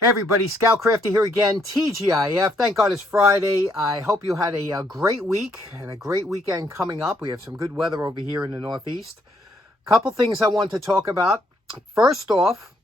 Hey everybody, Scoutcrafter here again, TGIF. Thank God it's Friday. I hope you had a great week and a great weekend coming up. We have some good weather over here in the Northeast. Couple things I want to talk about. First off,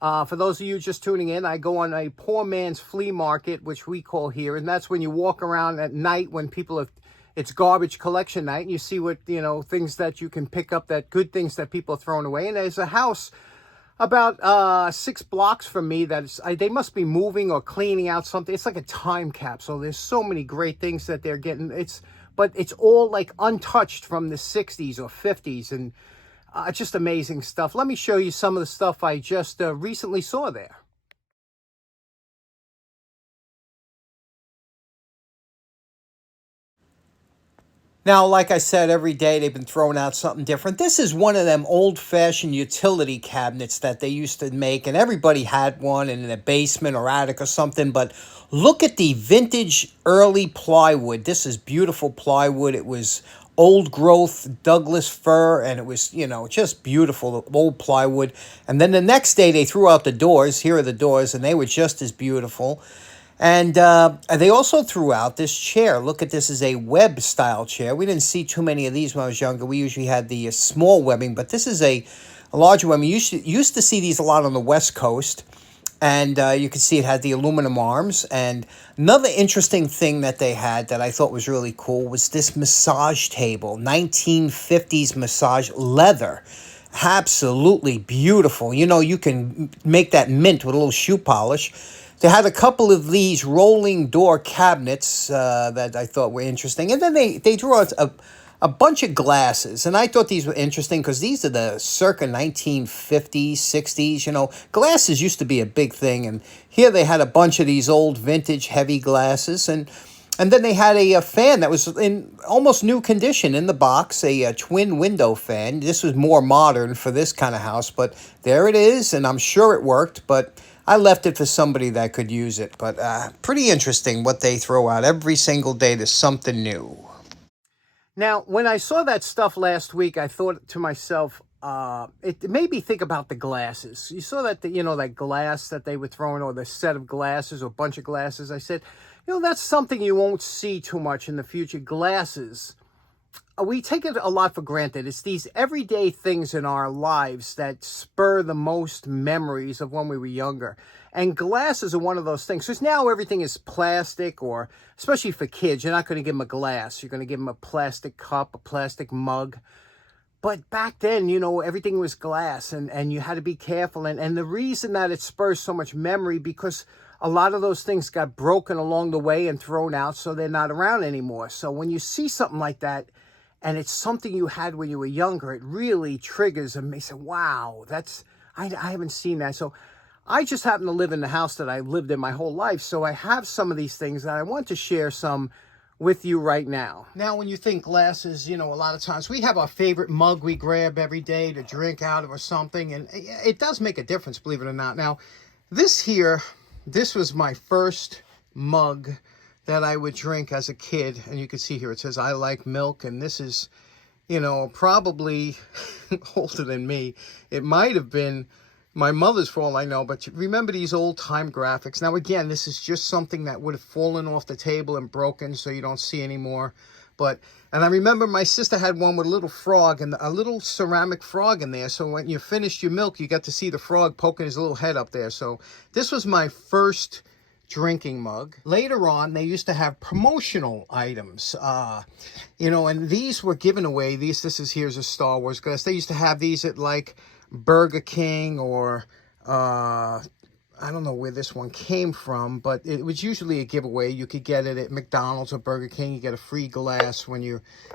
for those of you just tuning in, I go on a poor man's flea market, which we call here, and that's when you walk around at night when people have, it's garbage collection night, and you see what, things that you can pick up, that good things that people are throwing away. And there's a house about 6 blocks from me they must be moving or cleaning out something. It's like a time capsule. There's so many great things that they're getting. But it's all like untouched from the 60s or 50s, and just amazing stuff. Let me show you some of the stuff I just recently saw there. Now, like I said, every day they've been throwing out something different. This is one of them old-fashioned utility cabinets that they used to make, and everybody had one in a basement or attic or something. But look at the vintage early plywood. This is beautiful plywood. It was old growth Douglas fir, and it was, just beautiful, old plywood. And then the next day they threw out the doors. Here are the doors, and they were just as beautiful. And they also threw out this chair. Look at this, is a web style chair. We didn't see too many of these when I was younger. We usually had the small webbing, but this is a larger webbing. You used to see these a lot on the West Coast. And you can see it had the aluminum arms. And another interesting thing that they had that I thought was really cool was this massage table. 1950s massage leather. Absolutely beautiful. You can make that mint with a little shoe polish. They had a couple of these rolling door cabinets that I thought were interesting. And then they drew out a bunch of glasses. And I thought these were interesting because these are the circa 1950s, 60s. Glasses used to be a big thing. And here they had a bunch of these old vintage heavy glasses. And then they had a fan that was in almost new condition in the box, a twin window fan. This was more modern for this kind of house, but there it is, and I'm sure it worked, but I left it for somebody that could use it. But pretty interesting what they throw out. Every single day there's something new. Now, when I saw that stuff last week, I thought to myself, it made me think about the glasses. You saw that, that glass that they were throwing, or the set of glasses or bunch of glasses. I said, that's something you won't see too much in the future. Glasses. We take it a lot for granted. It's these everyday things in our lives that spur the most memories of when we were younger. And glasses are one of those things. Because now everything is plastic, or especially for kids, you're not going to give them a glass. You're going to give them a plastic cup, a plastic mug. But back then, everything was glass, and you had to be careful. And the reason that it spurs so much memory, because a lot of those things got broken along the way and thrown out, so they're not around anymore. So when you see something like that, and it's something you had when you were younger, it really triggers and makes it, wow, I haven't seen that. So I just happen to live in the house that I lived in my whole life. So I have some of these things that I want to share some with you right now. Now, when you think glasses, a lot of times we have our favorite mug we grab every day to drink out of or something. And it does make a difference, believe it or not. Now, this was my first mug that I would drink as a kid. And you can see here, it says, I like milk. And this is, probably older than me. It might have been my mother's, for all I know. But remember these old time graphics. Now, again, this is just something that would have fallen off the table and broken, so you don't see anymore. And I remember my sister had one with a little frog, and a little ceramic frog in there. So when you finished your milk, you got to see the frog poking his little head up there. So this was my first drinking mug. Later on, they used to have promotional items, and these were given away. Here's a Star Wars glass. They used to have these at like Burger King, or I don't know where this one came from, but it was usually a giveaway. You could get it at McDonald's or Burger King. You get a free glass when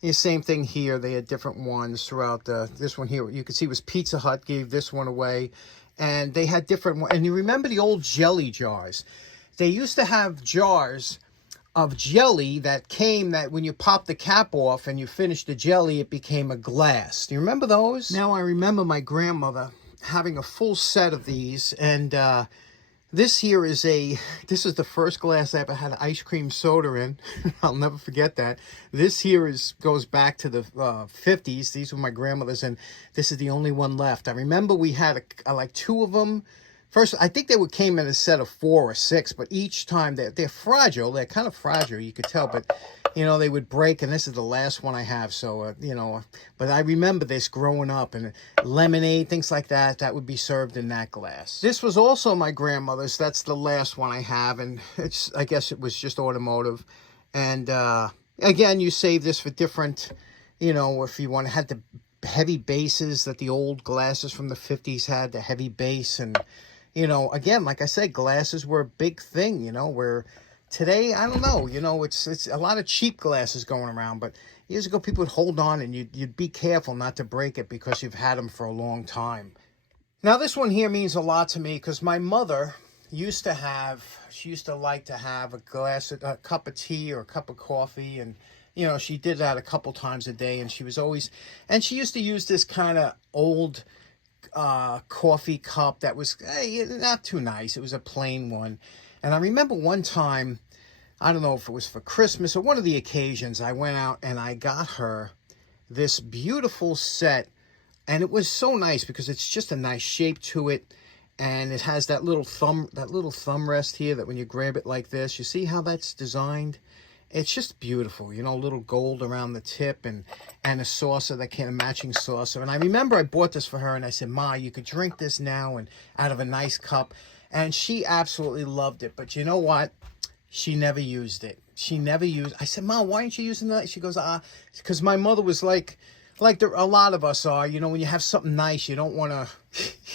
the same thing here. They had different ones throughout this one here. You could see was Pizza Hut gave this one away, and they had different ones. And you remember the old jelly jars? They used to have jars of jelly that when you popped the cap off and you finished the jelly, it became a glass. Do you remember those? Now I remember my grandmother having a full set of these, and this is the first glass I ever had ice cream soda in. I'll never forget that. This here goes back to the 50s. These were my grandmother's, and this is the only one left. I remember we had like 2 of them First, I think they came in a set of 4 or 6, but each time they're fragile. They're kind of fragile, you could tell, but you know, they would break, and this is the last one I have. So, you know, but I remember this growing up, and lemonade, things like that, that would be served in that glass. This was also my grandmother's. That's the last one I have, and it's, I guess it was just automotive. And again, you save this for different, you know, if you want to have the heavy bases that the old glasses from the 50s had, the heavy base. And you know, again, like I said, glasses were a big thing, you know, where today, I don't know, you know, it's a lot of cheap glasses going around, but years ago people would hold on, and you'd be careful not to break it because you've had them for a long time. Now this one here means a lot to me because my mother used to like to have a cup of tea or a cup of coffee, and you know, she did that a couple times a day, and she used to use this kind of old coffee cup that was not too nice. It was a plain one. And I remember one time, I don't know if it was for Christmas or one of the occasions, I went out and I got her this beautiful set, and it was so nice because it's just a nice shape to it, and it has that little thumb rest here that when you grab it like this, you see how that's designed? It's just beautiful, you know, a little gold around the tip, and a saucer, a matching saucer. And I remember I bought this for her, and I said, Ma, you could drink this now and out of a nice cup. And she absolutely loved it. But you know what? She never used it. I said, Ma, why aren't you using that? She goes, because my mother was like a lot of us are, you know, when you have something nice, you don't want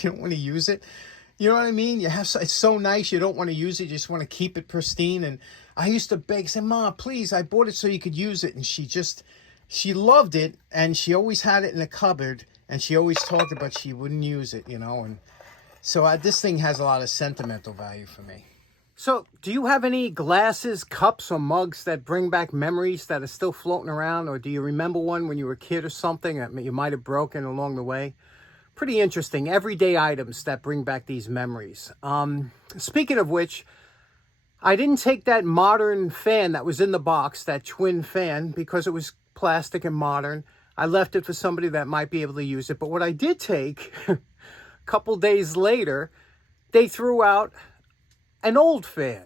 to use it. You know what I mean? It's so nice, you don't want to use it. You just want to keep it pristine. And I used to beg, say, Ma, please, I bought it so you could use it. And she loved it, and she always had it in the cupboard, and she always talked about she wouldn't use it, you know. And so this thing has a lot of sentimental value for me. So do you have any glasses, cups, or mugs that bring back memories that are still floating around? Or do you remember one when you were a kid or something that you might have broken along the way? Pretty interesting. Everyday items that bring back these memories. Speaking of which, I didn't take that modern fan that was in the box, that twin fan, because it was plastic and modern. I left it for somebody that might be able to use it. But what I did take, a couple days later, they threw out an old fan.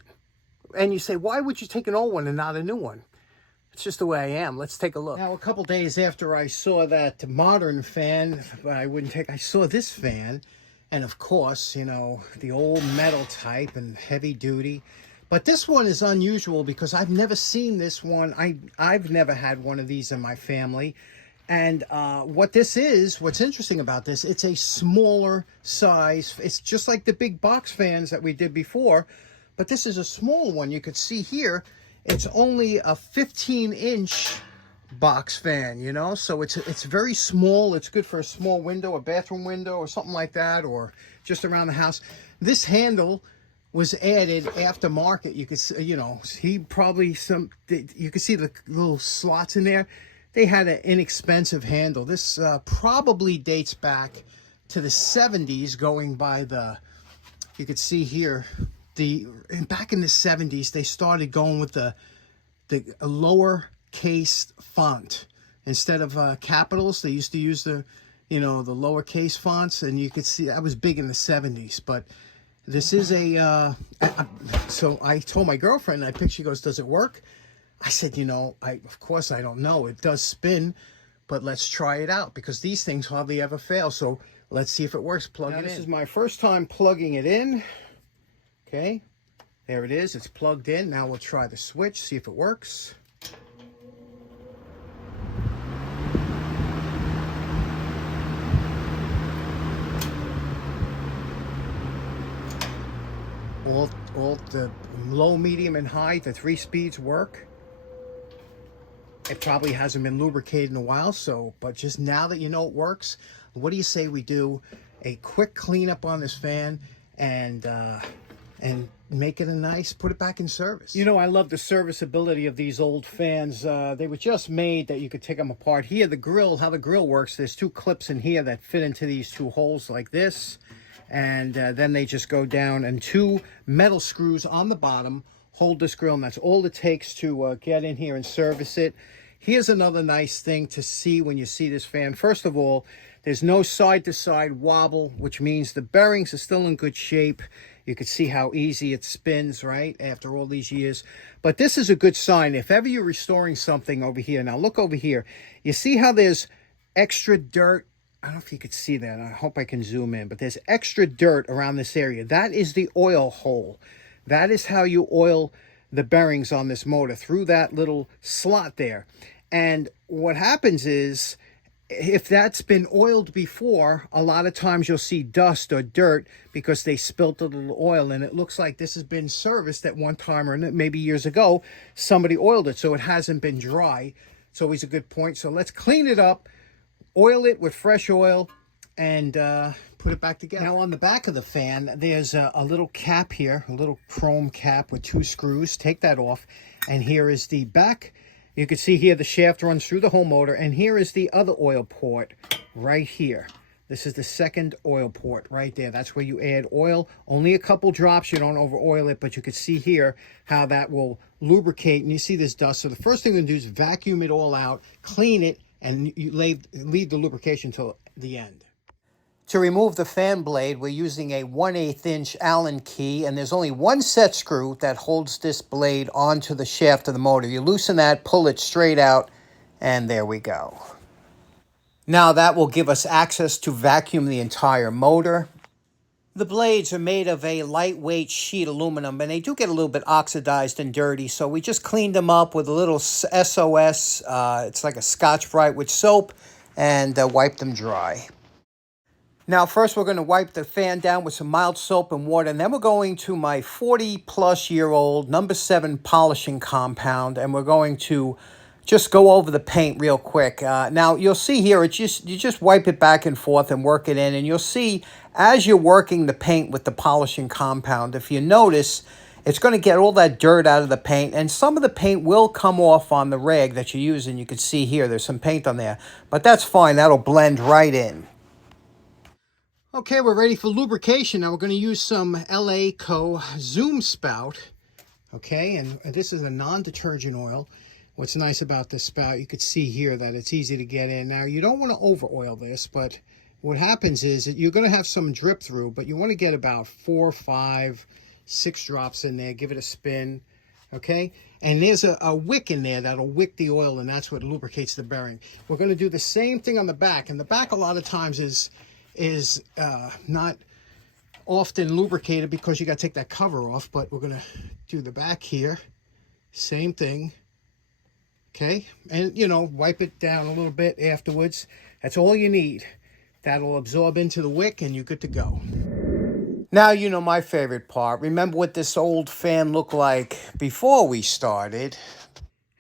And you say, why would you take an old one and not a new one? It's just the way I am. Let's take a look. Now, a couple days after I saw that modern fan, I saw this fan. And of course, you know, the old metal type and heavy duty. But this one is unusual because I've never seen this one. I've never had one of these in my family. And what's interesting about this, it's a smaller size. It's just like the big box fans that we did before. But this is a small one. You could see here, it's only a 15-inch box fan, you know? So it's very small. It's good for a small window, a bathroom window or something like that, or just around the house. This handle was added aftermarket. You could see, you know, you could see the little slots in there. They had an inexpensive handle. This probably dates back to the 70s, going by you could see here, back in the 70s, they started going with the lower case font. Instead of capitals, they used to use the lowercase fonts, and you could see that was big in the 70s. But this is so I told my girlfriend, I picked, she goes, does it work? I said, you know, of course I don't know. It does spin, but let's try it out because these things hardly ever fail. So let's see if it works. Plug it in. This is my first time plugging it in. Okay, there it is. It's plugged in. Now we'll try the switch, see if it works. All the low, medium, and high, the 3 speeds work. It probably hasn't been lubricated in a while, but just now that you know it works, what do you say we do a quick cleanup on this fan and make it put it back in service? You know, I love the serviceability of these old fans. They were just made that you could take them apart. Here, how the grill works, there's 2 clips in here that fit into these 2 holes like this. And then they just go down, and 2 metal screws on the bottom hold this grill, and that's all it takes to get in here and service it. Here's another nice thing to see when you see this fan. First of all, There's no side-to-side wobble, which means the bearings are still in good shape. You can see how easy it spins, right, after all these years. But this is a good sign. If ever you're restoring something over here, now look over here. You see how there's extra dirt? I don't know if you could see that. I hope I can zoom in. But there's extra dirt around this area. That is the oil hole. That is how you oil the bearings on this motor, through that little slot there. And what happens is, if that's been oiled before, a lot of times you'll see dust or dirt because they spilt a little oil, and it looks like this has been serviced at one time, or maybe years ago somebody oiled it, so it hasn't been dry. It's always a good point. So let's clean it up, oil it with fresh oil, and put it back together. Now on the back of the fan, there's a little cap here, a little chrome cap with 2 screws. Take that off, and here is the back. You can see here the shaft runs through the whole motor, and here is the other oil port right here. This is the second oil port right there. That's where you add oil. Only a couple drops. You don't over oil it, but you can see here how that will lubricate. And you see this dust. So the first thing we're going to do is vacuum it all out, clean it, and you leave the lubrication till the end. To remove the fan blade, we're using a 1/8 inch Allen key, and there's only one set screw that holds this blade onto the shaft of the motor. You loosen that, pull it straight out, and there we go. Now that will give us access to vacuum the entire motor. The blades are made of a lightweight sheet aluminum, and they do get a little bit oxidized and dirty, so we just cleaned them up with a little SOS. It's like a Scotch-Brite with soap, and wiped them dry. Now, first we're going to wipe the fan down with some mild soap and water, and then we're going to my 40-plus-year-old number 7 polishing compound, and we're going to just go over the paint real quick. Now, you'll see here, you just wipe it back and forth and work it in, and you'll see as you're working the paint with the polishing compound, if you notice, it's going to get all that dirt out of the paint, and some of the paint will come off on the rag that you're using. You can see here, there's some paint on there, but that's fine. That'll blend right in. Okay, we're ready for lubrication. Now we're going to use some LA Co. Zoom Spout. Okay, and this is a non-detergent oil. What's nice about this spout, you could see here that it's easy to get in. Now, you don't want to over-oil this, but what happens is that you're going to have some drip through, but you want to get about 4, 5, 6 drops in there. Give it a spin, okay? And there's a wick in there that'll wick the oil, and that's what lubricates the bearing. We're going to do the same thing on the back, and the back a lot of times is not often lubricated because you got to take that cover off, but we're going to do the back here. Same thing. Okay, and wipe it down a little bit afterwards. That's all you need. That'll absorb into the wick and you're good to go. Now, my favorite part. Remember what this old fan looked like before we started.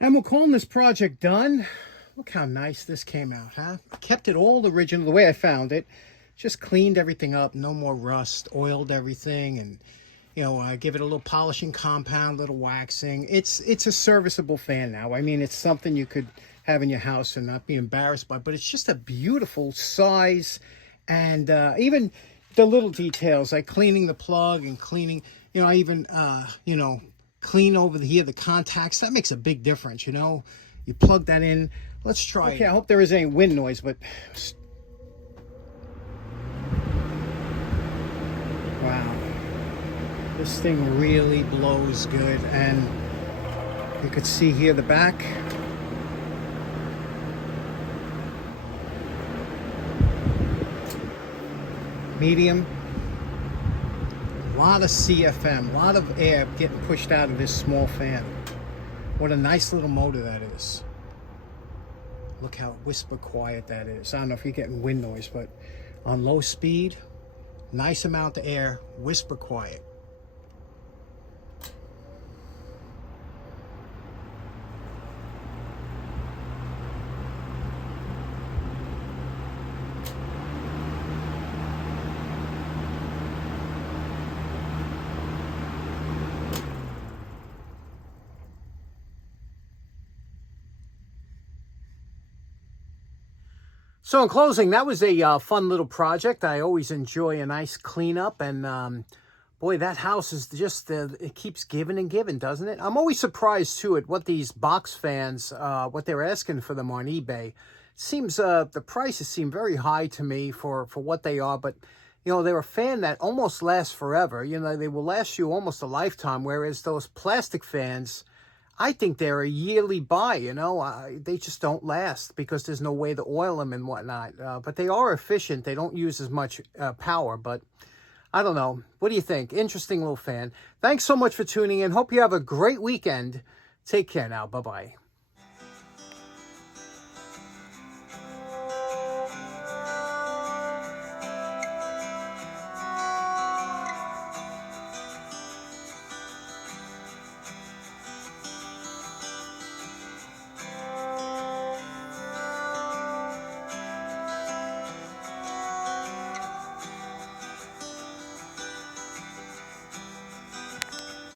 And we're calling this project done. Look how nice this came out, huh? Kept it all original, the way I found it. Just cleaned everything up, no more rust, oiled everything, and give it a little polishing compound, little waxing. It's a serviceable fan now. I mean, it's something you could have in your house and not be embarrassed by, but it's just a beautiful size, and even the little details like cleaning the plug and cleaning, I even clean over here the contacts. That makes a big difference. You plug that in. Let's try it. I hope there is any wind noise, but wow. This thing really blows good, and you could see here the back. Medium. A lot of CFM, a lot of air getting pushed out of this small fan. What a nice little motor that is. Look how whisper quiet that is. I don't know if you're getting wind noise, but on low speed, nice amount of air, whisper quiet. So in closing, that was a fun little project. I always enjoy a nice cleanup, and boy, that house is just, it keeps giving and giving, doesn't it? I'm always surprised, too, at what these box fans, what they're asking for them on eBay. seems the prices seem very high to me for what they are, but they're a fan that almost lasts forever. They will last you almost a lifetime, whereas those plastic fans, I think they're a yearly buy. They just don't last because there's no way to oil them and whatnot. But they are efficient. They don't use as much power, but I don't know. What do you think? Interesting little fan. Thanks so much for tuning in. Hope you have a great weekend. Take care now. Bye-bye.